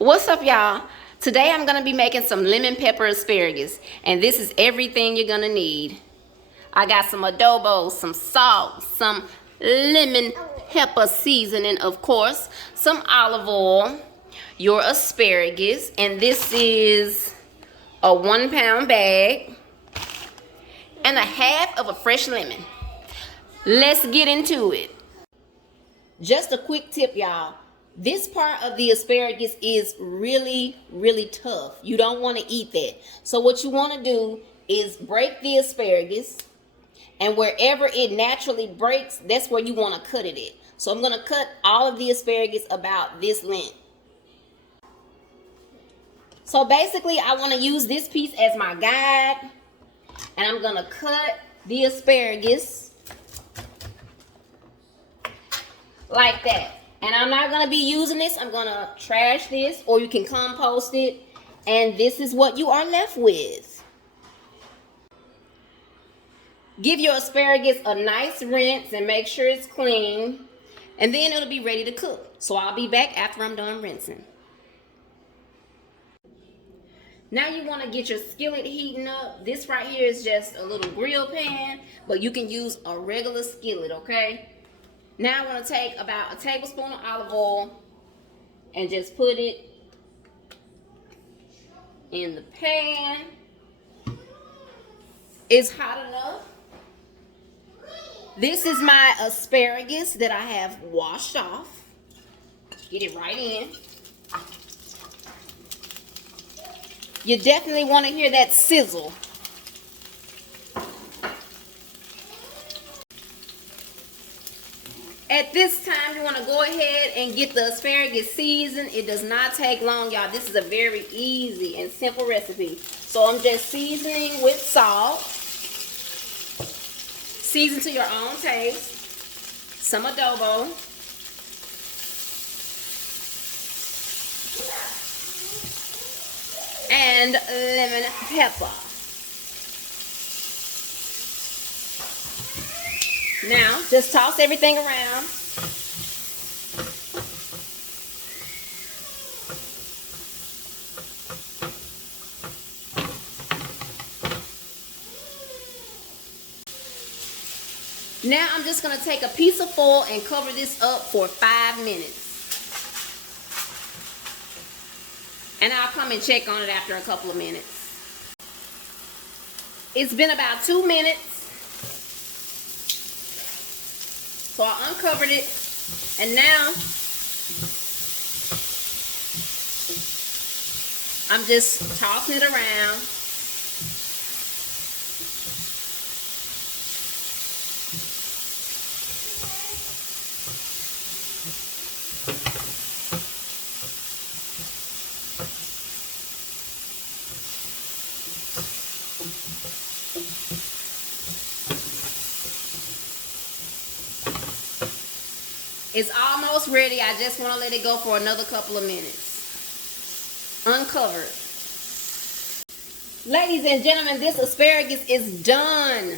What's up, y'all? Today I'm gonna be making some lemon pepper asparagus, and this is everything you're gonna need. I got some adobo, some salt, some lemon pepper seasoning, of course, some olive oil, your asparagus, and this is a 1 pound bag, and a half of a fresh lemon. Let's get into it. Just a quick tip, y'all. This part of the asparagus is really, really tough. You don't want to eat that. So what you want to do is break the asparagus, and wherever it naturally breaks, that's where you want to cut it at. So I'm going to cut all of the asparagus about this length. So basically, I want to use this piece as my guide, and I'm going to cut the asparagus like that. And I'm not going to be using this. I'm going to trash this, or you can compost it. And this is what you are left with. Give your asparagus a nice rinse and make sure it's clean. And then it'll be ready to cook. So I'll be back after I'm done rinsing. Now you want to get your skillet heating up. This right here is just a little grill pan, but you can use a regular skillet, okay? Now I want to take about a tablespoon of olive oil and just put it in the pan. It's hot enough. This is my asparagus that I have washed off. Get it right in. You definitely want to hear that sizzle. At this time, you want to go ahead and get the asparagus seasoned. It does not take long, y'all. This is a very easy and simple recipe. So I'm just seasoning with salt. Season to your own taste. Some adobo. And lemon pepper. Now, just toss everything around. Now, I'm just going to take a piece of foil and cover this up for 5 minutes. And I'll come and check on it after a couple of minutes. It's been about 2 minutes. So I uncovered it, and now I'm just tossing it around. It's almost ready. I just want to let it go for another couple of minutes. Uncovered. Ladies and gentlemen, this asparagus is done.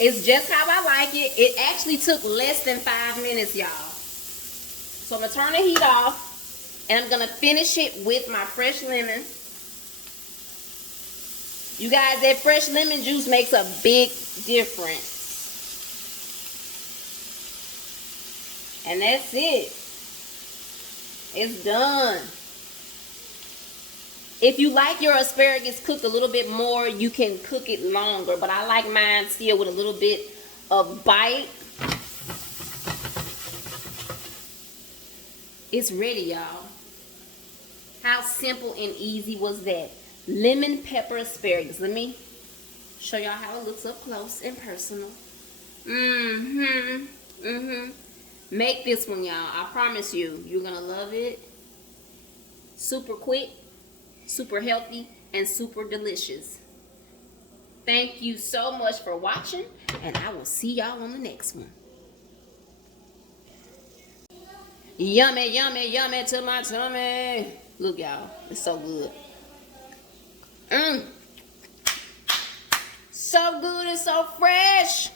It's just how I like it. It actually took less than 5 minutes, y'all. So I'm going to turn the heat off, and I'm going to finish it with my fresh lemon. You guys, that fresh lemon juice makes a big difference. And that's it. It's done. If you like your asparagus cooked a little bit more, you can cook it longer. But I like mine still with a little bit of bite. It's ready, y'all. How simple and easy was that? Lemon pepper asparagus. Let me show y'all how it looks up close and personal. Make this one, y'all. I promise you, you're going to love it. Super quick, super healthy, and super delicious. Thank you so much for watching, and I will see y'all on the next one. Yummy, yummy, yummy to my tummy. Look, y'all. It's so good. So good and so fresh.